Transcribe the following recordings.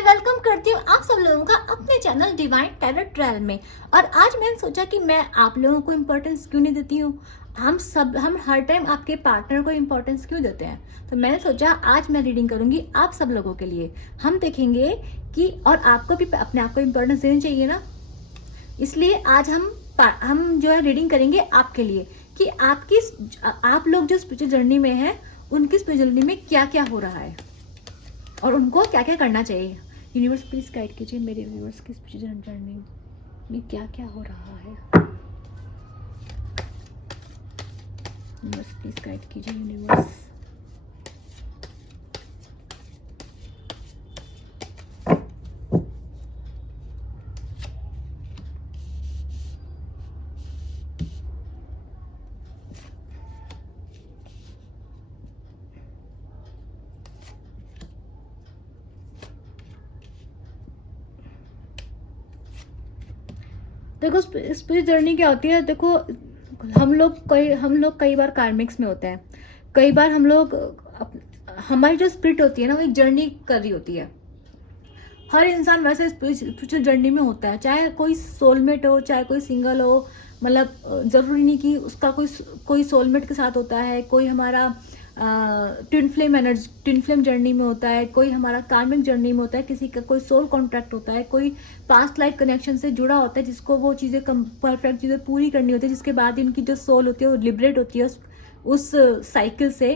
मैं वेलकम करती हूँ आप सब लोगों का अपने चैनल डिवाइन टैरो ट्रैवल में। और आज मैंने सोचा कि मैं आप लोगों को इम्पोर्टेंस क्यों नहीं देती हूँ। हम हर टाइम आपके पार्टनर को इम्पोर्टेंस क्यों देते हैं। तो मैंने सोचा आज मैं रीडिंग करूंगी आप सब लोगों के लिए। हम देखेंगे कि और आपको भी अपने आप को इम्पोर्टेंस देनी चाहिए ना, इसलिए आज हम जो है रीडिंग करेंगे आपके लिए कि आप लोग जो स्पिरिचुअल जर्नी में हैं उनकी स्पिरिचुअल जर्नी में क्या क्या हो रहा है और उनको क्या क्या करना चाहिए। यूनिवर्स प्लीज गाइड कीजिए मेरे व्यूअर्स की स्पिरिचुअल जर्नी में क्या क्या हो रहा है। यूनिवर्स प्लीज गाइड कीजिए यूनिवर्स। देखो स्पिरिचुअल जर्नी क्या होती है। देखो हम लोग कई बार कार्मिक्स में होते हैं। कई बार हमारी जो स्पिरिट होती है ना वो एक जर्नी कर रही होती है। हर इंसान वैसे स्पिरिचुअल जर्नी में होता है, चाहे कोई सोलमेट हो चाहे कोई सिंगल हो। मतलब जरूरी नहीं कि उसका कोई सोलमेट के साथ होता है, कोई हमारा ट्विन फ्लेम जर्नी में होता है, कोई हमारा कार्मिक जर्नी में होता है, किसी का कोई सोल कॉन्ट्रैक्ट होता है, कोई पास्ट लाइफ कनेक्शन से जुड़ा होता है जिसको वो चीज़ें परफेक्ट चीज़ें पूरी करनी होती है, जिसके बाद उनकी जो सोल होती है वो लिबरेट होती है उस साइकिल से।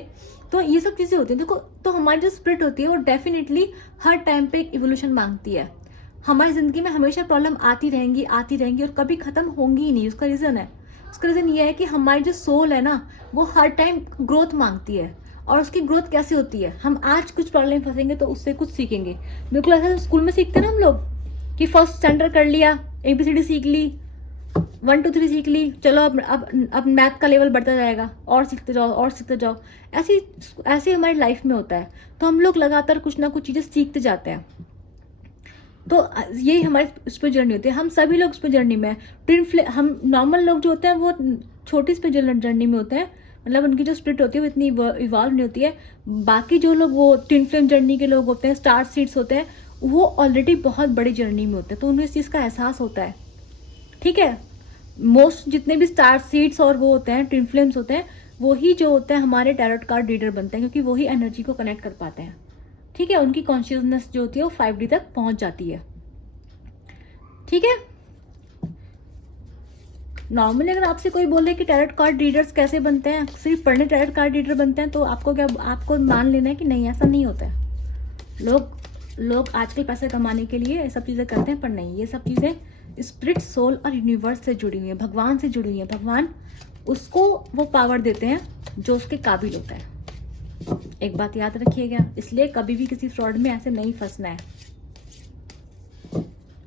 तो ये सब चीज़ें होती हैं। देखो तो हमारी जो स्पिरिट होती है वो डेफिनेटली हर टाइम पे एक इवोल्यूशन मांगती है। हमारी जिंदगी में हमेशा प्रॉब्लम आती रहेंगी और कभी खत्म होंगी ही नहीं। उसका रीजन ये है कि हमारी जो सोल है ना वो हर टाइम ग्रोथ मांगती है। और उसकी ग्रोथ कैसे होती है, हम आज कुछ प्रॉब्लम फंसेंगे तो उससे कुछ सीखेंगे। बिल्कुल ऐसा स्कूल में सीखते हैं ना हम लोग कि फर्स्ट स्टैंडर्ड कर लिया, ABCD सीख ली, 1 2 3 सीख ली, चलो अब मैथ का लेवल बढ़ता जाएगा और सीखते जाओ। ऐसे हमारी लाइफ में होता है। तो हम लोग लगातार कुछ ना कुछ चीजें सीखते जाते हैं। तो यही हमारी स्पिरिचुअल जर्नी होती है। हम सभी लोग स्पिरिचुअल जर्नी में हम नॉर्मल लोग जो होते हैं वो छोटी स्पिरिचुअल जर्नी में होते हैं। मतलब उनकी जो स्पिरिट होती है वो इतनी इवॉल्व नहीं होती है। बाकी जो लोग वो ट्विन फ्लेम जर्नी के लोग होते हैं, स्टार सीड्स होते हैं, वो ऑलरेडी बहुत बड़ी जर्नी में होते हैं, तो उन्हें इस चीज़ का एहसास होता है। ठीक है, मोस्ट जितने भी स्टार सीड्स और वो होते हैं ट्विन फ्लेम्स होते हैं, वही जो होते हैं हमारे टैरोट कार्ड रीडर बनते हैं, क्योंकि वही एनर्जी को कनेक्ट कर पाते हैं। ठीक है, उनकी कॉन्शियसनेस जो होती है वो 5D तक पहुंच जाती है। ठीक है, नॉर्मली अगर आपसे कोई बोले कि टैरोट कार्ड रीडर्स कैसे बनते हैं, सिर्फ पढ़ने टैरोट कार्ड रीडर बनते हैं, तो आपको मान लेना है कि नहीं, ऐसा नहीं होता है। लोग आजकल पैसे कमाने के लिए ये सब चीजें करते हैं, पर नहीं, ये सब चीजें स्पिरिट, सोल और यूनिवर्स से जुड़ी हुई है, भगवान से जुड़ी हुई है। भगवान उसको वो पावर देते हैं जो उसके काबिल होता है। एक बात याद रखिएगा, इसलिए कभी भी किसी फ्रॉड में ऐसे नहीं फंसना है।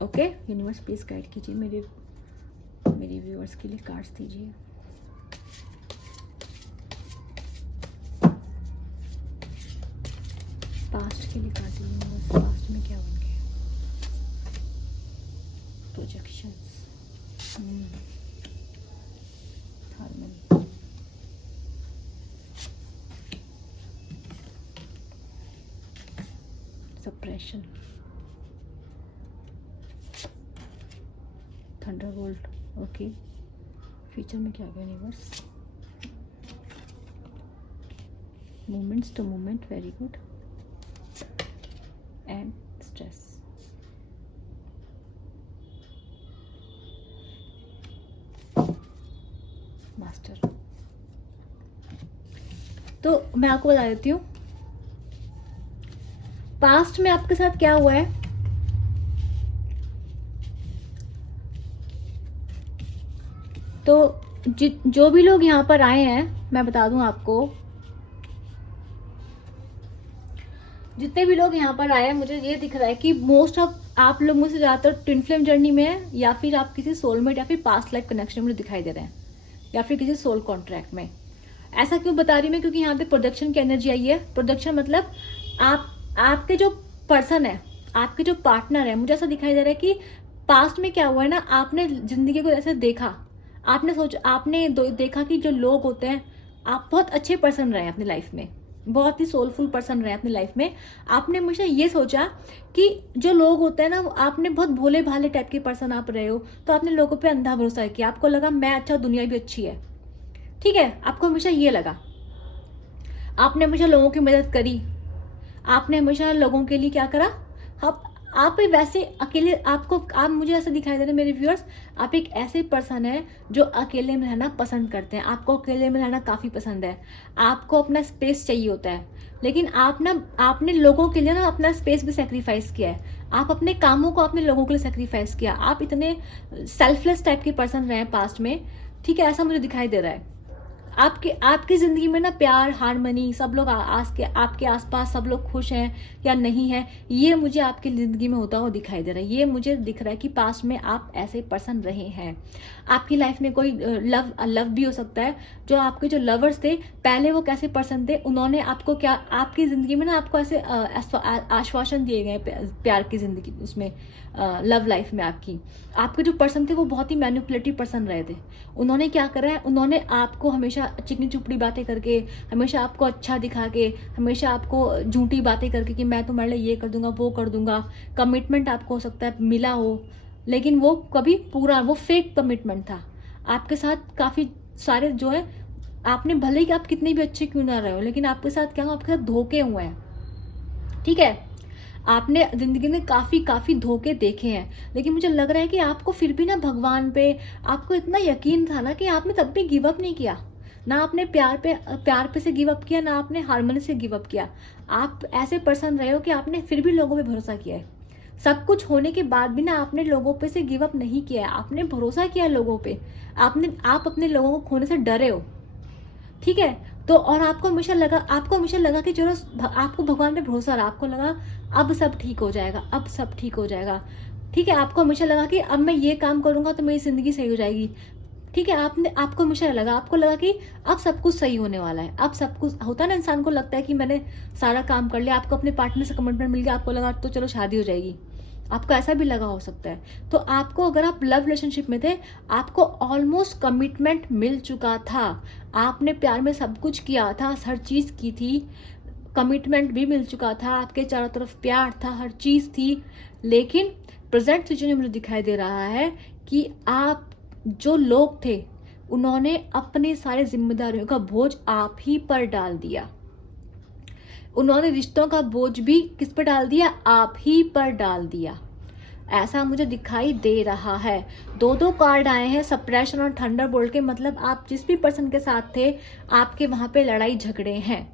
ओके, यूनिवर्स प्लीज गाइड कीजिए मेरे व्यूअर्स के लिए कार्ड्स दीजिए। पास्ट के लिए कार्ड दीजिए। पास्ट में क्या बन गया, projections, harmony, suppression, thunderbolt. Okay, future में क्या गया universe, movements to movement, very good, and stress. Master. तो मैं आपको बता देती हूँ पास्ट में आपके साथ क्या हुआ है। तो जो भी लोग यहाँ पर आए हैं, मैं बता दूं आपको, जितने भी लोग यहाँ पर आए हैं, मुझे ये दिख रहा है कि मोस्ट ऑफ आप लोग में से ज्यादातर ट्विन फ्लेम जर्नी में है, या फिर आप किसी सोलमेट या फिर पास्ट लाइफ कनेक्शन में दिखाई दे रहे हैं, या फिर किसी सोल कॉन्ट्रैक्ट में। ऐसा क्यों बता रही मैं, क्योंकि यहाँ पे प्रोडक्शन की एनर्जी आई है। प्रोडक्शन मतलब आपके जो पर्सन है, आपके जो पार्टनर है, मुझे ऐसा दिखाई दे रहा है कि पास्ट में क्या हुआ है ना, आपने जिंदगी को ऐसे देखा, आपने देखा कि जो लोग होते हैं, आप बहुत अच्छे पर्सन रहे अपनी लाइफ में, बहुत ही सोलफुल पर्सन रहे अपनी लाइफ में। आपने हमेशा ये सोचा कि जो लोग होते हैं ना, आपने बहुत भोले भाले टाइप के पर्सन आप रहे हो, तो आपने लोगों पे अंधा भरोसा किया। आपको लगा मैं अच्छा, दुनिया भी अच्छी है, ठीक है, आपको हमेशा ये लगा। आपने हमेशा लोगों की मदद करी, आपने हमेशा लोगों के लिए क्या करा। आप भी वैसे अकेले, आप मुझे ऐसा दिखाई दे रहे हैं मेरे व्यूअर्स, आप एक ऐसे पर्सन है जो अकेले में रहना पसंद करते हैं। आपको अकेले में रहना काफी पसंद है, आपको अपना स्पेस चाहिए होता है, लेकिन आपने लोगों के लिए ना अपना स्पेस भी सेक्रीफाइस किया है। आप अपने कामों को आपने लोगों के लिए सेक्रीफाइस किया। आप इतने सेल्फलेस टाइप के पर्सन रहे पास्ट में, ठीक है, ऐसा मुझे दिखाई दे रहा है। आपकी जिंदगी में ना प्यार, हारमनी, सब लोग आपके आसपास सब लोग खुश हैं या नहीं है, ये मुझे आपकी जिंदगी में होता हुआ दिखाई दे रहा है। ये मुझे दिख रहा है कि पास्ट में आप ऐसे पर्सन रहे हैं। आपकी लाइफ में कोई लव भी हो सकता है। जो आपके जो लवर्स थे पहले, वो कैसे पर्सन थे, उन्होंने आपको क्या, आपकी जिंदगी में ना आपको ऐसे आश्वासन दिए गए प्यार की जिंदगी उसमें, लव लाइफ में आपके जो पर्सन थे वो बहुत ही मैनिपुलेटिव पर्सन रहे थे। उन्होंने क्या करा है, उन्होंने आपको हमेशा चिकनी चुपड़ी बातें करके, हमेशा आपको अच्छा दिखा के, हमेशा आपको झूठी बातें करके कि मैं तुम्हारे लिए ये कर दूंगा, वो कर दूंगा। कमिटमेंट आपको हो सकता है मिला हो, लेकिन वो कभी पूरा, वो फेक कमिटमेंट था। आपके साथ काफी सारे जो है, आपने भले ही आप कितने भी अच्छे क्यों ना रहे हो, लेकिन आपके साथ क्या, आपके साथ धोखे हुए हैं, ठीक है। आपने जिंदगी में काफी धोखे देखे हैं, लेकिन मुझे लग रहा है कि आपको फिर भी ना भगवान पे आपको इतना यकीन था ना कि आपने तब भी गिव अप नहीं किया। ना आपने प्यार पे से गिव अप किया, ना आपने हारमोनी से गिव अप किया। आप ऐसे पर्सन रहे हो कि आपने फिर भी लोगों पे भरोसा किया है। सब कुछ होने के बाद भी ना आपने लोगों पे से गिव अप नहीं किया है, आपने भरोसा किया है लोगों पे। आप अपने लोगों को खोने से डरे हो, ठीक है। तो और आपको हमेशा लगा कि चलो, आपको भगवान पे भरोसा रहा, आपको लगा अब सब ठीक हो जाएगा, अब सब ठीक हो जाएगा, ठीक है। आपको हमेशा लगा कि अब मैं ये काम करूंगा तो मेरी जिंदगी सही हो जाएगी, ठीक है। आपको हमेशा आपको लगा कि अब सब कुछ सही होने वाला है। अब सब कुछ होता है ना, इंसान को लगता है कि मैंने सारा काम कर लिया, आपको अपने पार्टनर से कमिटमेंट मिल गया, आपको लगा तो चलो शादी हो जाएगी। आपको ऐसा भी लगा हो सकता है। तो आपको, अगर आप लव रिलेशनशिप में थे, आपको ऑलमोस्ट कमिटमेंट मिल चुका था, आपने प्यार में सब कुछ किया था, हर चीज की थी, कमिटमेंट भी मिल चुका था, आपके चारों तरफ प्यार था, हर चीज थी। लेकिन प्रेजेंट सिचुएशन में मुझे दिखाई दे रहा है कि आप, जो लोग थे, उन्होंने अपनी सारी जिम्मेदारियों का बोझ आप ही पर डाल दिया। उन्होंने रिश्तों का बोझ भी किस पर डाल दिया, आप ही पर डाल दिया। ऐसा मुझे दिखाई दे रहा है। दो कार्ड आए हैं, सप्रेशन और थंडरबोल्ट के, मतलब आप जिस भी पर्सन के साथ थे, आपके वहां पे लड़ाई झगड़े हैं।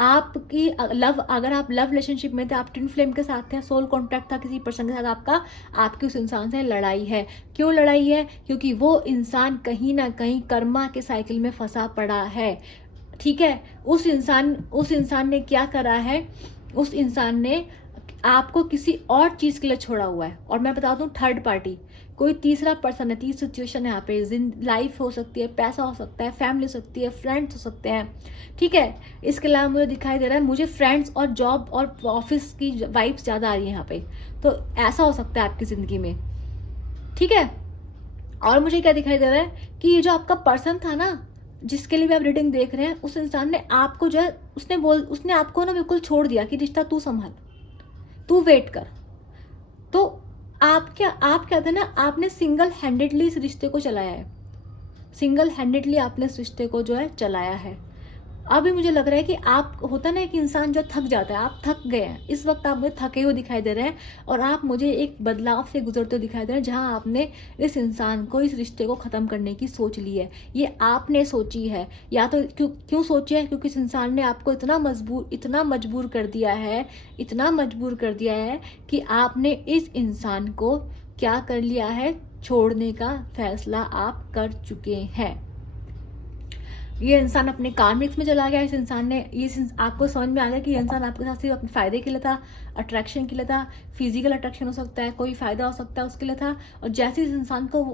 आपकी अगर आप लव रिलेशनशिप में थे, आप ट्विन फ्लेम के साथ थे, सोल कॉन्ट्रैक्ट था किसी पर्सन के साथ आपकी उस इंसान से लड़ाई है। क्यों लड़ाई है? क्योंकि वो इंसान कहीं ना कहीं कर्मा के साइकिल में फंसा पड़ा है, ठीक है। उस इंसान ने क्या करा है, उस इंसान ने आपको किसी और चीज के लिए छोड़ा हुआ है। और मैं बता दूं, थर्ड पार्टी, कोई तीसरा पर्सन है, तीसरी सिचुएशन है यहाँ पे। लाइफ हो सकती है, पैसा हो सकता है, फैमिली हो सकती है, फ्रेंड्स हो सकते हैं, ठीक है। इसके अलावा मुझे दिखाई दे रहा है, मुझे फ्रेंड्स और जॉब और ऑफिस की वाइब्स ज्यादा आ रही है यहाँ पे। तो ऐसा हो सकता है आपकी जिंदगी में, ठीक है। और मुझे क्या दिखाई दे रहा है कि ये जो आपका पर्सन था ना, जिसके लिए भी आप रीडिंग देख रहे हैं, उस इंसान ने आपको जो है, उसने आपको ना बिल्कुल छोड़ दिया कि रिश्ता तू संभाल, तू वेट कर। तो आप क्या थे ना, आपने सिंगल हैंडेडली इस रिश्ते को चलाया है, सिंगल हैंडेडली आपने इस रिश्ते को जो है चलाया है। अभी मुझे लग रहा है कि आप, होता ना कि इंसान जो थक जाता है, आप थक गए हैं, इस वक्त आप मुझे थके हुए दिखाई दे रहे हैं, और आप मुझे एक बदलाव से गुजरते हुए दिखाई दे रहे हैं, जहां आपने इस इंसान को, इस रिश्ते को खत्म करने की सोच ली है। ये आपने सोची है, या तो क्यों सोची है? क्योंकि इस इंसान ने आपको इतना मजबूर कर दिया है, इतना मजबूर कर दिया है कि आपने इस इंसान को क्या कर लिया है, छोड़ने का फैसला आप कर चुके हैं। ये इंसान अपने कार्मिक्स में चला गया। इस इंसान ने, आपको समझ में आ गया कि ये इंसान आपके साथ सिर्फ अपने फायदे के लिए था, अट्रैक्शन के लिए था, फिजिकल अट्रैक्शन हो सकता है, कोई फायदा हो सकता है उसके लिए था। और जैसे इस इंसान को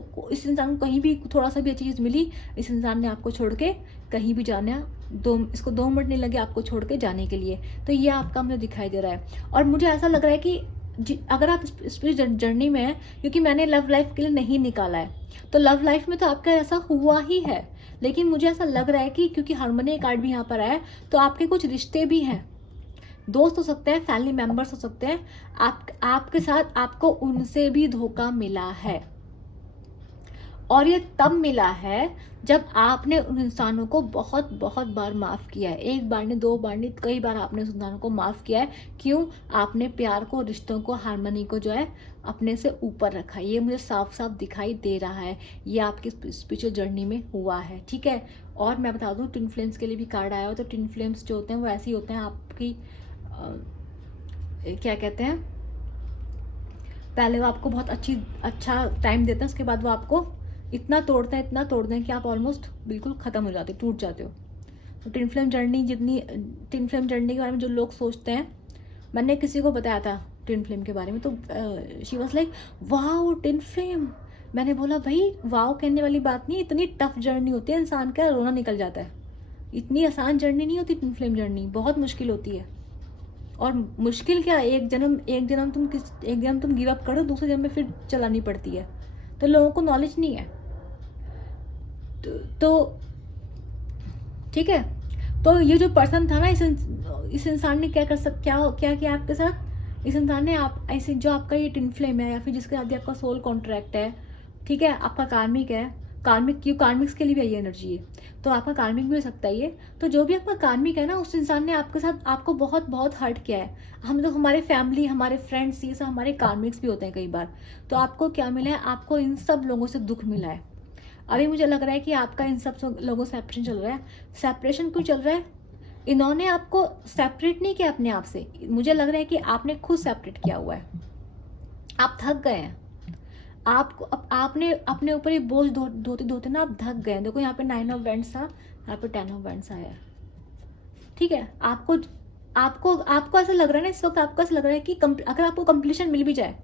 कहीं भी थोड़ा सा भी अच्छी चीज मिली, इस इंसान ने आपको छोड़ के कहीं भी जाना, इसको 2 मिनट नहीं लगे आपको छोड़ के जाने के लिए। तो ये आपका मुझे दिखाई दे रहा है। और मुझे ऐसा लग रहा है कि अगर आप स्पिरिचुअल जर्नी में हैं, क्योंकि मैंने लव लाइफ के लिए नहीं निकाला है, तो लव लाइफ में तो आपका ऐसा हुआ ही है, लेकिन मुझे ऐसा लग रहा है कि क्योंकि हार्मोनी कार्ड भी यहाँ पर आया है, तो आपके कुछ रिश्ते भी हैं, दोस्त हो सकते हैं, फैमिली मेंबर्स हो सकते हैं, आपके साथ आपको उनसे भी धोखा मिला है, और ये तब मिला है जब आपने उन इंसानों को बहुत बहुत बार माफ किया है। एक बार नहीं, दो बार नहीं, कई बार आपने उस इंसानों को माफ किया है। क्यों? आपने प्यार को, रिश्तों को, हार्मनी को जो है अपने से ऊपर रखा। ये मुझे साफ साफ दिखाई दे रहा है, ये आपकी स्पिरिचुअल जर्नी में हुआ है, ठीक है। और मैं बता दूं, ट्विन फ्लेम्स के लिए भी कार्ड आया हो, तो ट्विन फ्लेम्स जो होते हैं वो ऐसे ही होते हैं, आपकी क्या कहते हैं, पहले वो आपको बहुत अच्छा टाइम देते हैं, उसके बाद वो आपको इतना तोड़ते हैं कि आप ऑलमोस्ट बिल्कुल ख़त्म हो जाते हो, टूट जाते हो। तो ट्विन फ्लेम जर्नी के बारे में जो लोग सोचते हैं, मैंने किसी को बताया था ट्विन फ्लेम के बारे में, तो she was like wow twin flame. मैंने बोला भाई वाओ कहने वाली बात नहीं, इतनी टफ जर्नी होती है, इंसान का रोना निकल जाता है। इतनी आसान जर्नी नहीं होती ट्विन फ्लेम जर्नी, बहुत मुश्किल होती है। और मुश्किल क्या, एक जन्म तुम गिव अप करो, दूसरे जन्म में फिर चलानी पड़ती है, तो लोगों को नॉलेज नहीं है। तो ठीक है, तो ये जो पर्सन था ना, इस इंसान ने क्या किया आपके साथ। इस इंसान ने आप ऐसे, जो आपका ये ट्विन फ्लेम है, या फिर जिसके साथ भी आपका सोल कॉन्ट्रैक्ट है, ठीक है, आपका कार्मिक है, कार्मिक्स के लिए भी ये एनर्जी है, तो आपका कार्मिक भी हो सकता है ये। तो जो भी आपका कार्मिक है ना, उस इंसान ने आपके साथ आपको बहुत बहुत हर्ट किया है। हम लोग, हमारे फैमिली, हमारे फ्रेंड्स, ये सब हमारे कार्मिक्स भी होते हैं कई बार। तो आपको क्या मिला है, आपको इन सब लोगों से दुख मिला है। अभी मुझे लग रहा है कि आपका इन सब लोगों से सेपरेशन चल रहा है। सेपरेशन क्यों चल रहा है? इन्होंने आपको सेपरेट नहीं किया अपने आप से, मुझे लग रहा है कि आपने खुद सेपरेट किया हुआ है। आप थक गए हैं, आपने अपने ऊपर ये बोझ धोते ना आप थक गए। देखो यहाँ पे 9 ऑफ वैंड्स था, यहाँ पे 10 ऑफ वैंड्स आया है, ठीक है। आपको ऐसा लग रहा है ना इस वक्त, आपको ऐसा लग रहा है कि अगर आपको कंप्लीशन मिल भी जाए,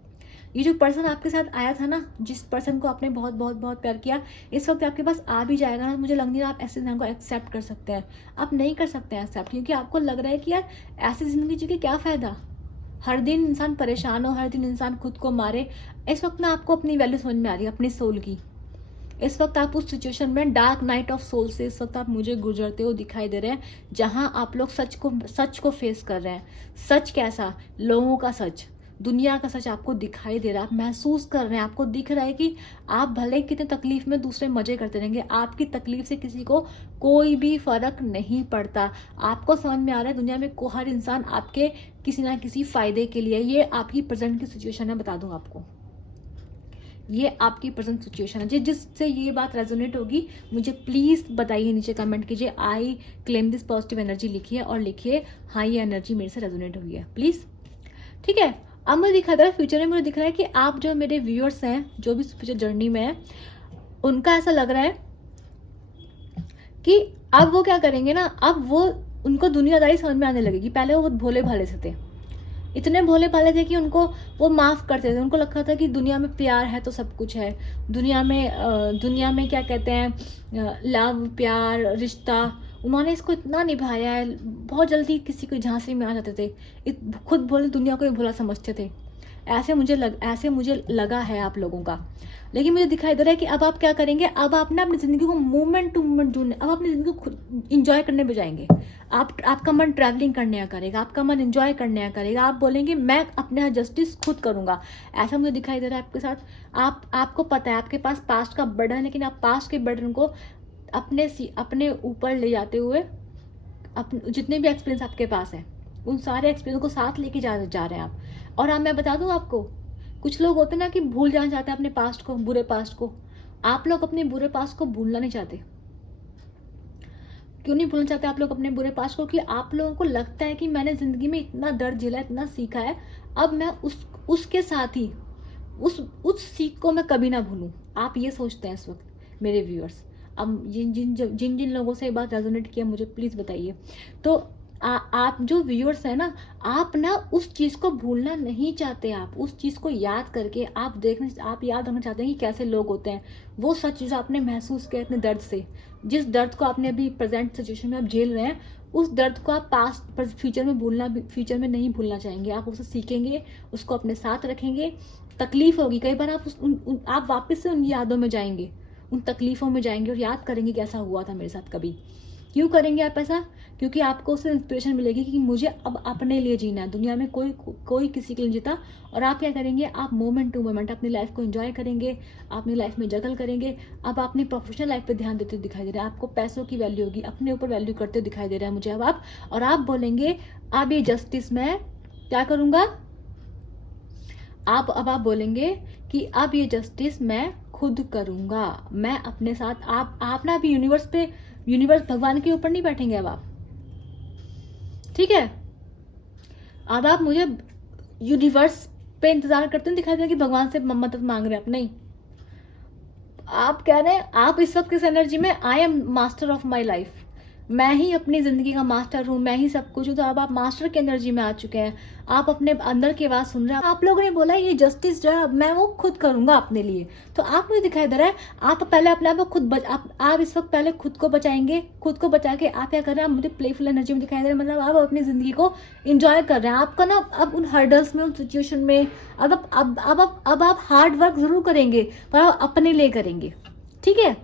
ये जो पर्सन आपके साथ आया था ना, जिस पर्सन को आपने बहुत बहुत बहुत प्यार किया, इस वक्त आपके पास आ भी जाएगा ना, मुझे लग नहीं रहा आप ऐसे इंसान को एक्सेप्ट कर सकते हैं। आप नहीं कर सकते हैं एक्सेप्ट, क्योंकि आपको लग रहा है कि यार ऐसी जिंदगी जी के क्या फायदा, हर दिन इंसान परेशान हो, हर दिन इंसान खुद को मारे। इस वक्त ना आपको अपनी वैल्यू समझ में आ रही है, अपनी सोल की। इस वक्त आप उस सिचुएशन में, डार्क नाइट ऑफ सोल से इस वक्त आप मुझे गुजरते हो दिखाई दे रहे हैं, जहां आप लोग सच को फेस कर रहे हैं। सच कैसा? लोगों का सच, दुनिया का सच आपको दिखाई दे रहा है, आप महसूस कर रहे हैं, आपको दिख रहा है कि आप भले कितने तकलीफ में दूसरे मजे करते रहेंगे, आपकी तकलीफ से किसी को कोई भी फर्क नहीं पड़ता। आपको समझ में आ रहा है दुनिया में हर इंसान आपके किसी ना किसी फायदे के लिए। ये आपकी प्रेजेंट की सिचुएशन है, बता दूं आपको, ये आपकी प्रेजेंट सिचुएशन है। जिससे ये बात रेजोनेट होगी मुझे प्लीज बताइए, नीचे कमेंट कीजिए, I claim this positive energy लिखिए, और लिखिए हाँ ये एनर्जी मेरे से रेजोनेट हुई है, प्लीज, ठीक है। अब मुझे दिखा रहा है, फ्यूचर में मुझे दिख रहा है कि आप जो मेरे व्यूअर्स हैं, जो भी फ्यूचर जर्नी में है, उनका ऐसा लग रहा है कि अब वो क्या करेंगे ना, अब वो, उनको दुनियादारी समझ में आने लगेगी। पहले वो बहुत भोले भाले से थे, इतने भोले भाले थे कि उनको वो माफ करते थे, उनको लगता था कि दुनिया में प्यार है तो सब कुछ है, दुनिया में क्या कहते हैं, लव, प्यार, रिश्ता, उन्होंने इसको इतना निभाया है। बहुत जल्दी किसी को झांसे में आ जाते थे, खुद भोले दुनिया को ही भोला समझते थे। ऐसे मुझे लगा है आप लोगों का। लेकिन मुझे दिखाई दे रहा है कि अब आप क्या करेंगे, अब आप ना अपनी जिंदगी को मूवमेंट टू मूवमेंट ढूंढने, अब अपनी जिंदगी को खुद इंजॉय करने पे जाएंगे। आपका मन ट्रैवलिंग करने का करेगा, आपका मन एंजॉय करने का करेगा, आप बोलेंगे मैं अपने यहाँ जस्टिस खुद करूंगा। ऐसा मुझे दिखाई दे रहा है आपके साथ। आपको पता है आपके पास पास्ट का बर्डन है, लेकिन आप पास्ट के बर्डन को अपने ऊपर ले जाते हुए, जितने भी एक्सपीरियंस आपके पास है, उन सारे एक्सपीरियंस को साथ लेके जा रहे हैं आप। और मैं बता दूं आपको, कुछ लोग होते हैं ना कि भूल जाना चाहते हैं अपने पास्ट को, बुरे पास्ट को। आप लोग अपने बुरे पास्ट को भूलना नहीं चाहते। क्यों नहीं भूलना चाहते आप लोग अपने बुरे पास्ट को? कि आप लोगों को लगता है कि मैंने जिंदगी में इतना दर्द झेला, इतना सीखा है, अब मैं उसके साथ ही उस सीख को मैं कभी ना भूलूं। आप ये सोचते हैं इस वक्त मेरे व्यूअर्स। अब जिन लोगों से ये बात रेजोनेट किया, मुझे प्लीज बताइए। तो आप जो व्यूअर्स हैं ना, आप ना उस चीज़ को भूलना नहीं चाहते, आप उस चीज़ को याद करके आप याद रखना चाहते हैं कि कैसे लोग होते हैं। वो सच चीज़ आपने महसूस किया इतने दर्द से, जिस दर्द को आपने अभी प्रेजेंट सिचुएशन में आप झेल रहे हैं, उस दर्द को आप पास्ट पर फ्यूचर में नहीं भूलना चाहेंगे। आप उसे सीखेंगे, उसको अपने साथ रखेंगे। तकलीफ होगी कई बार, आप वापस से उन यादों में जाएंगे, उन तकलीफों में जाएंगे और याद करेंगे कि ऐसा हुआ था मेरे साथ कभी। क्यों करेंगे आप ऐसा? क्योंकि आपको उससे इंस्पिरेशन मिलेगी कि मुझे अब अपने लिए जीना है, दुनिया में कोई किसी के लिए जीता। और आप क्या करेंगे, आप मोमेंट टू मोमेंट अपनी लाइफ को एंजॉय करेंगे, अपनी लाइफ में जगल करेंगे। अब अपनी प्रोफेशनल लाइफ पे ध्यान देते दिखाई दे रहा है, आपको पैसों की वैल्यू होगी, अपने ऊपर वैल्यू करते दिखाई दे रहा है मुझे अब आप। और आप बोलेंगे अब ये जस्टिस मैं क्या करूँगा, आप बोलेंगे कि अब ये जस्टिस मैं खुद करूँगा। मैं अपने साथ आप ना अभी यूनिवर्स भगवान के ऊपर नहीं बैठेंगे अब आप, ठीक है? अब आप मुझे यूनिवर्स पे इंतजार करते हैं दिखाई दे कि भगवान से मदद मांग रहे हैं आप, नहीं। आप कह रहे हैं, आप इस वक्त किस एनर्जी में, I am master of my life, मैं ही अपनी जिंदगी का मास्टर हूँ, मैं ही सब कुछ हूँ। तो अब आप मास्टर की एनर्जी में आ चुके हैं, आप अपने अंदर की आवाज सुन रहे हैं। आप लोगों ने बोला ये जस्टिस जो है मैं वो खुद करूंगा अपने लिए, तो आप मुझे दिखाई दे रहा है आप पहले अपने आप को आप इस वक्त पहले खुद को बचाएंगे। खुद को बचा के आप क्या कर रहे हैं, आप मुझे प्लेफुल एनर्जी में दिखाई दे रहे हैं, मतलब आप अपनी जिंदगी को इंजॉय कर रहे हैं। आपका ना अब उन हर्डल्स में, उन सिचुएशन में अब आप हार्ड वर्क जरूर करेंगे पर आप अपने लिए करेंगे, ठीक है?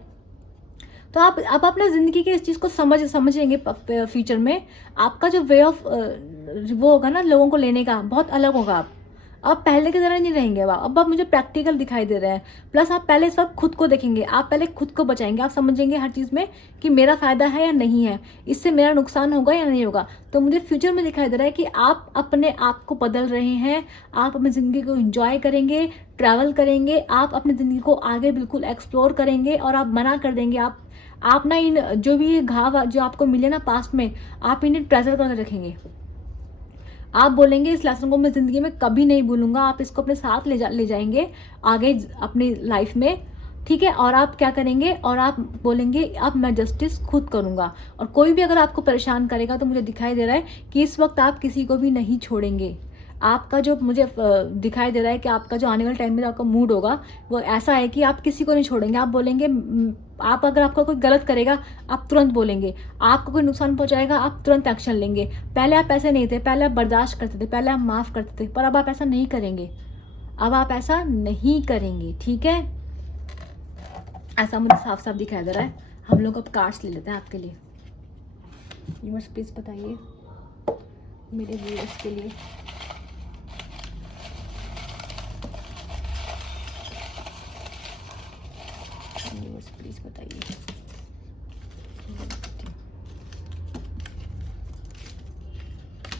तो आप अब अपने जिंदगी के इस चीज को समझेंगे फ्यूचर में। आपका जो वे ऑफ वो होगा ना लोगों को लेने का, बहुत अलग होगा। आप पहले की तरह नहीं रहेंगे। अब आप मुझे प्रैक्टिकल दिखाई दे रहे हैं। प्लस आप पहले सब खुद को देखेंगे, आप पहले खुद को बचाएंगे, आप समझेंगे हर चीज में कि मेरा फायदा है या नहीं है, इससे मेरा नुकसान होगा या नहीं होगा। तो मुझे फ्यूचर में दिखाई दे रहा है कि आप अपने आप को बदल रहे हैं, आप अपनी जिंदगी को एंजॉय करेंगे, ट्रैवल करेंगे, आप अपनी जिंदगी को आगे बिल्कुल एक्सप्लोर करेंगे और आप मना कर देंगे। आप ना इन जो भी घाव जो आपको मिले ना पास्ट में, आप इन्हें ट्रेजर करके रखेंगे। आप बोलेंगे इस लेसन को मैं जिंदगी में कभी नहीं भूलूंगा। आप इसको अपने साथ ले जाएंगे आगे अपनी लाइफ में, ठीक है? और आप क्या करेंगे, और आप बोलेंगे अब मैं जस्टिस खुद करूंगा। और कोई भी अगर आपको परेशान करेगा तो मुझे दिखाई दे रहा है कि इस वक्त आप किसी को भी नहीं छोड़ेंगे। आपका जो मुझे दिखाई दे रहा है कि आपका जो आने वाले टाइम में आपका मूड होगा वो ऐसा है कि आप किसी को नहीं छोड़ेंगे। आप बोलेंगे आप अगर आपका कोई गलत करेगा आप तुरंत बोलेंगे, आपको कोई नुकसान पहुंचाएगा आप तुरंत एक्शन लेंगे। पहले आप ऐसे नहीं थे, पहले आप बर्दाश्त करते थे, पहले आप माफ करते थे, पर अब आप ऐसा नहीं करेंगे। अब आप ऐसा नहीं करेंगे, ठीक है? ऐसा मुझे साफ साफ दिखाई दे रहा है। हम लोग अब कार्ड्स ले लेते हैं आपके लिए। यूनिवर्स प्लीज बताइए मेरे व्यूअर्स के लिए। यूनिवर्स प्लीज बताइए।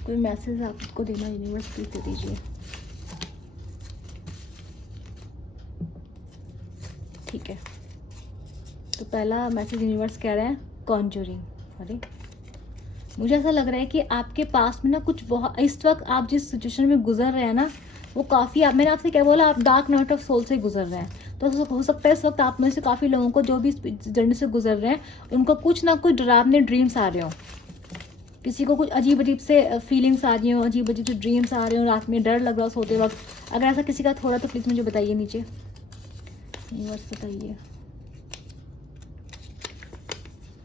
कोई मैसेज आपको देना, यूनिवर्स प्लीज दे दीजिए। ठीक है, तो पहला मैसेज यूनिवर्स कह रहे हैं कॉन्जूरिंग। अरे मुझे ऐसा लग रहा है कि आपके पास में ना कुछ बहुत, इस वक्त आप जिस सिचुएशन में गुजर रहे हैं ना वो काफ़ी, मैंने आपसे क्या बोला, आप डार्क नाइट ऑफ सोल से गुजर रहे हैं। तो हो सकता है इस वक्त आप में से काफ़ी लोगों को जो भी जर्नी से गुजर रहे हैं उनको कुछ ना कुछ डरावने ड्रीम्स आ रहे हो, किसी को कुछ अजीब अजीब से फीलिंग्स आ रही हो, अजीब अजीब से ड्रीम्स आ रहे हो, रात में डर लग रहा हो सोते वक्त। अगर ऐसा किसी का थोड़ा तो प्लीज़ मुझे बताइए नीचे, यूनिवर्स बताइए।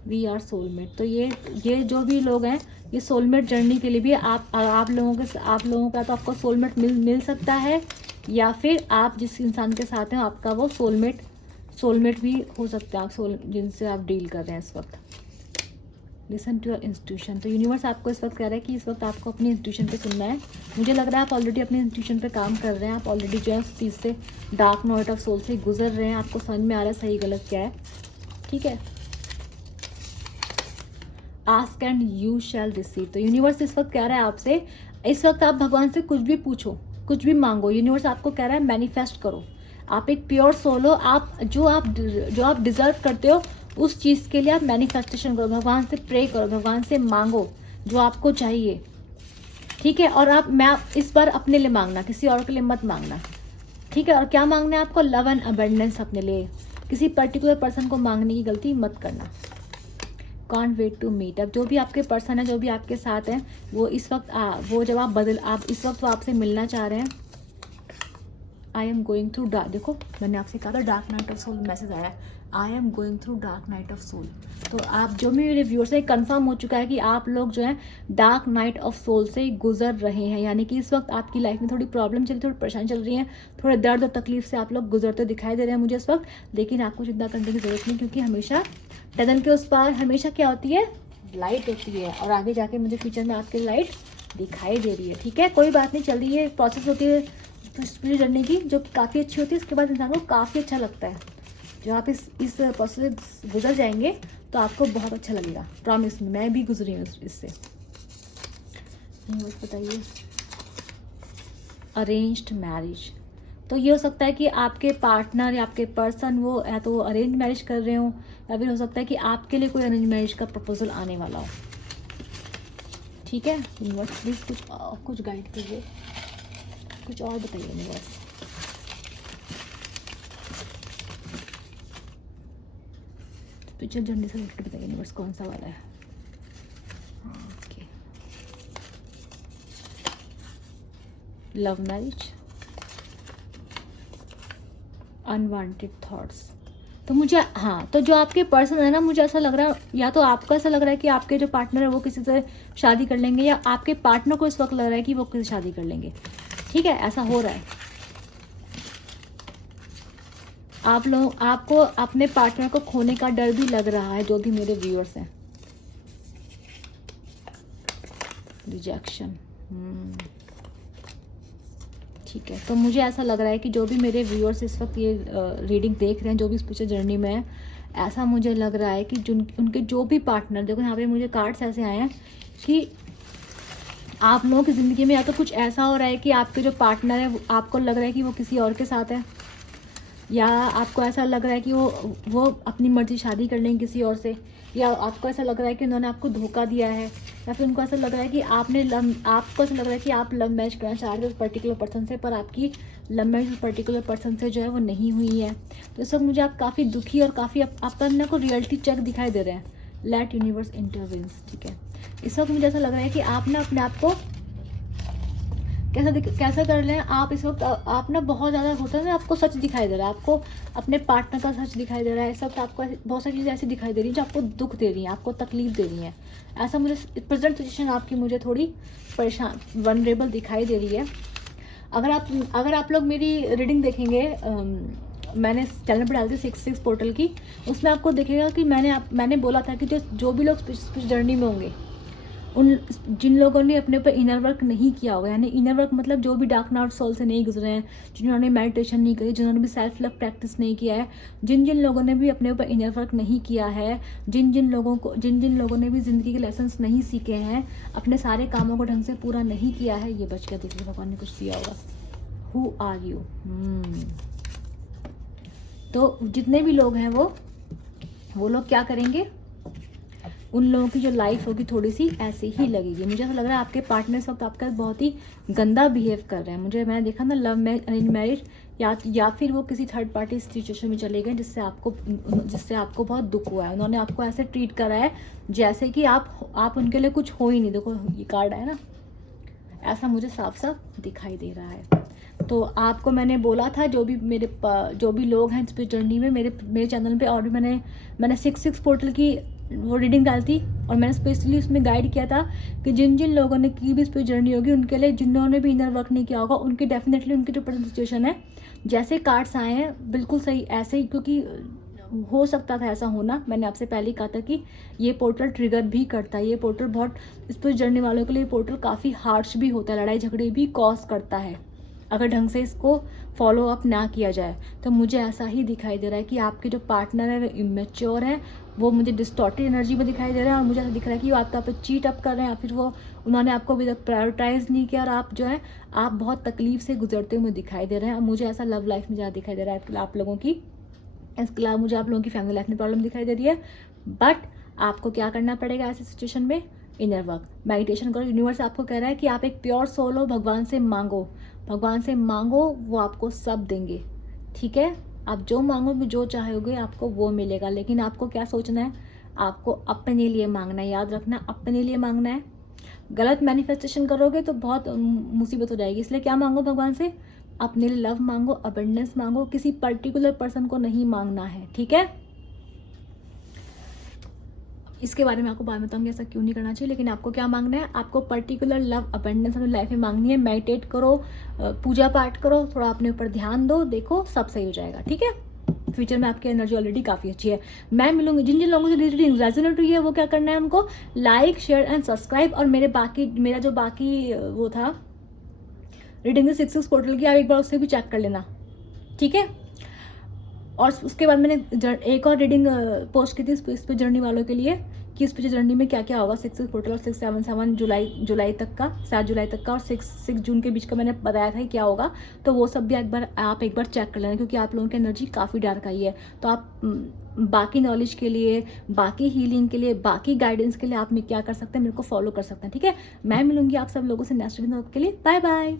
We are soulmate. तो ये जो भी लोग हैं ये सोलमेट जर्नी के लिए भी आप लोगों का तो आपका सोलमेट मिल सकता है, या फिर आप जिस इंसान के साथ हैं आपका वो सोलमेट भी हो सकता है, आप जिनसे आप डील कर रहे हैं इस वक्त। Listen to your institution. तो यूनिवर्स आपको इस वक्त कह रहा है कि इस वक्त आपको अपनी इंस्टीट्यूशन पे सुनना है। मुझे लग रहा है आप ऑलरेडी अपनी इंस्टीट्यूशन पे काम कर रहे हैं, आप ऑलरेडी जो है उस चीज़ से, डार्क नाइट ऑफ सोल से गुजर रहे हैं, आपको समझ में आ रहा है सही गलत क्या है, ठीक है? Ask and you shall receive. तो यूनिवर्स इस वक्त कह रहा है आपसे, इस वक्त आप भगवान से कुछ भी पूछो, कुछ भी मांगो। यूनिवर्स आपको कह रहा है मैनिफेस्ट करो। आप एक प्योर सोल हो, आप जो आप डिजर्व करते हो उस चीज़ के लिए आप मैनिफेस्टेशन करो, भगवान से प्रे करो, भगवान से मांगो जो आपको चाहिए, ठीक है? और मैं इस बार अपने लिए मांगना, किसी और के लिए मत मांगना, ठीक है? और क्या मांगना है आपको? लव एंड अबंडेंस अपने लिए। किसी पर्टिकुलर पर्सन को मांगने की गलती मत करना। Can't wait to meet. अब जो भी आपके पर्सन है, जो भी आपके साथ है, वो इस वक्त वो जब आप इस वक्त वो आपसे मिलना चाह रहे हैं। I am going through dark, देखो मैंने आपसे कहा था dark night of soul message आया है, I am going through dark night of soul. तो आप जो भी मेरे व्यूअर्स है, कंफर्म हो चुका है कि आप लोग जो है डार्क नाइट ऑफ सोल से गुजर रहे हैं, यानी कि इस वक्त आपकी लाइफ में थोड़ी प्रॉब्लम चल रही है, थोड़ी परेशानी चल रही है, थोड़े दर्द और तकलीफ से आप लोग गुजरते दिखाई दे रहे हैं मुझे इस वक्त। लेकिन आपको चिंता करने की जरूरत नहीं, क्योंकि हमेशा टनल के उस पार हमेशा क्या होती है, लाइट होती है, और आगे जाके मुझे फ्यूचर में आपकी लाइट दिखाई दे रही है। ठीक है, कोई बात नहीं, चल रही है, प्रोसेस होती है स्पिरिट जर्नी की, जो काफ़ी अच्छी होती है। इसके बाद इंसान को काफ़ी अच्छा लगता है। जब आप इस प्रोसेस से गुजर जाएंगे तो आपको बहुत अच्छा लगेगा, प्रॉमिस में। मैं भी गुजरी हूँ इससे। बताइए, अरेंज्ड मैरिज, तो ये हो सकता है कि आपके पार्टनर या आपके पर्सन वो या तो अरेंज मैरिज कर रहे हो, या फिर हो सकता है कि आपके लिए कोई अरेंज मैरिज का प्रपोजल आने वाला हो। ठीक है, यूनिवर्स प्लीज कुछ गाइड कीजिए, कुछ और बताइए यूनिवर्स। स्पिरिचुअल जर्नी से रिलेटेड बताइए यूनिवर्स, कौन सा वाला है। Okay, love marriage, unwanted thoughts. तो मुझे तो जो आपके पर्सन है ना, मुझे ऐसा लग रहा है, या तो आपको ऐसा लग रहा है कि आपके जो पार्टनर है वो किसी से शादी कर लेंगे, या आपके पार्टनर को इस वक्त लग रहा है कि वो किसी से शादी कर लेंगे। ठीक है, ऐसा हो रहा है। आपको अपने पार्टनर को खोने का डर भी लग रहा है, जो भी मेरे व्यूअर्स हैं। रिजेक्शन, ठीक है। तो मुझे ऐसा लग रहा है कि जो भी मेरे व्यूअर्स इस वक्त ये रीडिंग देख रहे हैं, जो भी स्पिरिचुअल जर्नी में है, ऐसा मुझे लग रहा है कि उनके जो भी पार्टनर, देखो यहाँ पे मुझे कार्ड्स ऐसे आए हैं कि आप लोगों की ज़िंदगी में या तो कुछ ऐसा हो रहा है कि आपके जो पार्टनर है आपको लग रहा है कि वो किसी और के साथ है, या आपको ऐसा लग रहा है कि वो अपनी मर्जी शादी कर लेंगे किसी और से, या आपको ऐसा लग रहा है कि उन्होंने आपको धोखा दिया है, या फिर उनको ऐसा लग रहा है कि आपको ऐसा लग रहा है कि आप लव मैरिज करना चाह रहे थे उस पर्टिकुलर पर्सन से, पर आपकी लव मैरिज उस पर्टिकुलर पर्सन से जो है वो नहीं हुई है। तो इस वक्त मुझे आप काफ़ी दुखी और काफ़ी आपका अपने को रियलिटी चेक दिखाई दे रहे हैं। Let universe intervenes. ठीक है, इस वक्त मुझे ऐसा लग रहा है कि आप ना अपने आप को कैसा कर लें आप इस वक्त, आप ना बहुत ज़्यादा होता है ना, आपको सच दिखाई दे रहा है, आपको अपने पार्टनर का सच दिखाई दे रहा है। इस वक्त आपको बहुत सारी चीज़ें ऐसी दिखाई दे रही हैं जो आपको दुख दे रही हैं, आपको तकलीफ दे रही हैं। ऐसा मुझे प्रेजेंट सिचुएशन आपकी मुझे थोड़ी परेशान, वनरेबल दिखाई दे रही है। अगर आप लोग मेरी रीडिंग देखेंगे, मैंने चैनल पर डाली थी 66 पोर्टल की, उसमें आपको दिखेगा कि मैंने बोला था कि जो भी लोग स्पिरिचुअल जर्नी में होंगे, जिन लोगों ने अपने ऊपर इनर वर्क नहीं किया होगा, यानी इनर वर्क मतलब जो भी डार्क नाइट सोल से नहीं गुजरे हैं, जिन्होंने मेडिटेशन नहीं करी, जिन्होंने भी सेल्फ लव प्रैक्टिस नहीं किया है, जिन लोगों ने भी अपने ऊपर इनर वर्क नहीं किया है, जिन लोगों ने भी ज़िंदगी के लेसन्स नहीं सीखे हैं, अपने सारे कामों को ढंग से पूरा नहीं किया है। ये बच गया, देखिए भगवान ने कुछ दिया होगा। Who are you. तो जितने भी लोग हैं वो लोग क्या करेंगे, उन लोगों की जो लाइफ होगी थोड़ी सी ऐसे ही लगेगी। मुझे ऐसा लग रहा है आपके पार्टनर इस वक्त आपका बहुत ही गंदा बिहेव कर रहे हैं। मैंने देखा ना, लव मैरिज, अरेंज मैरिज, या फिर वो किसी थर्ड पार्टी सिचुएशन में चले गए जिससे आपको बहुत दुख हुआ है। उन्होंने आपको ऐसे ट्रीट करा है जैसे कि आप उनके लिए कुछ हो ही नहीं। देखो ये कार्ड है ना, ऐसा मुझे साफ साफ दिखाई दे रहा है। तो आपको मैंने बोला था, जो भी लोग हैं इस जर्नी में, मेरे चैनल पे, और भी मैंने 66 पोर्टल की वो रीडिंग डाली थी, और मैंने स्पेशली उसमें गाइड किया था कि जिन लोगों ने की भी स्पिरिचुअल जर्नी होगी, उनके लिए, जिन्होंने भी इनर वर्क नहीं किया होगा, उनकी डेफिनेटली उनकी जो प्रेजेंट सिचुएशन है, जैसे कार्ड्स आए हैं बिल्कुल सही ऐसे ही, क्योंकि हो सकता था ऐसा होना। मैंने आपसे पहले ही कहा था कि ये पोर्टल ट्रिगर भी करता है। ये पोर्टल बहुत स्पिरिचुअल जर्नी वालों के लिए पोर्टल काफ़ी हार्श भी होता है, लड़ाई झगड़े भी कॉज करता है अगर ढंग से इसको फॉलो अप ना किया जाए। तो मुझे ऐसा ही दिखाई दे रहा है कि आपके जो पार्टनर है वो इमेच्योर है, वो मुझे डिस्टॉर्टेड एनर्जी में दिखाई दे रहा है, और मुझे ऐसा दिख रहा है कि वो आपका पे चीट अप कर रहे हैं, या फिर उन्होंने आपको अभी तक प्रायोरिटाइज नहीं किया, और आप बहुत तकलीफ से गुजरते हुए दिखाई दे रहे हैं। और मुझे ऐसा लव लाइफ में ज़्यादा दिखाई दे रहा है आप लोगों की। इसके अलावा मुझे आप लोगों की फैमिली लाइफ में प्रॉब्लम दिखाई दे रही है। बट आपको क्या करना पड़ेगा ऐसी सिचुएशन में, इनर वर्क, मेडिटेशन करो। यूनिवर्स आपको कह रहा है कि आप एक प्योर सोल हो, भगवान से मांगो, वो आपको सब देंगे। ठीक है, आप जो मांगोगे, जो चाहोगे आपको वो मिलेगा। लेकिन आपको क्या सोचना है, आपको अपने लिए मांगना है, याद रखना अपने लिए मांगना है। गलत मैनिफेस्टेशन करोगे तो बहुत मुसीबत हो जाएगी। इसलिए क्या मांगो भगवान से, अपने लिए लव मांगो, अबंडेंस मांगो, किसी पर्टिकुलर पर्सन को नहीं मांगना है, ठीक है। इसके बारे में आपको बाद में बताऊंगी ऐसा क्यों नहीं करना चाहिए, लेकिन आपको क्या मांगना है, आपको पर्टिकुलर लव अबंडेंस अपनी लाइफ में मांगनी है। मेडिटेट करो, पूजा पाठ करो, थोड़ा अपने ऊपर ध्यान दो, देखो सब सही हो जाएगा, ठीक है। फ्यूचर में आपकी एनर्जी ऑलरेडी काफ़ी अच्छी है। मैं मिलूंगी, जिन जिन लोगों से रीडिंग रेजोनेट हुई है वो क्या करना है, उनको लाइक शेयर एंड सब्सक्राइब। और मेरा जो बाकी वो था रीडिंग द सिक्स पोर्टल की, आप एक बार उससे भी चेक कर लेना, ठीक है। और उसके बाद मैंने एक और रीडिंग पोस्ट की थी इस पे जर्नी वालों के लिए, कि इस पे जर्नी में क्या क्या होगा। 6 पोर्टल और 677 जुलाई तक का, 7 जुलाई तक का, और 6 जून के बीच का मैंने बताया था कि क्या होगा। तो वो सब भी आप एक बार चेक कर लेना, क्योंकि आप लोगों की एनर्जी काफ़ी डार्क आई है। तो आप बाकी नॉलेज के लिए, बाकी हीलिंग के लिए, बाकी गाइडेंस के लिए आप क्या कर सकते हैं, मेरे को फॉलो कर सकते हैं, ठीक है। मैं मिलूंगी आप सब लोगों से नेक्स्ट वीडियो के लिए। Bye bye.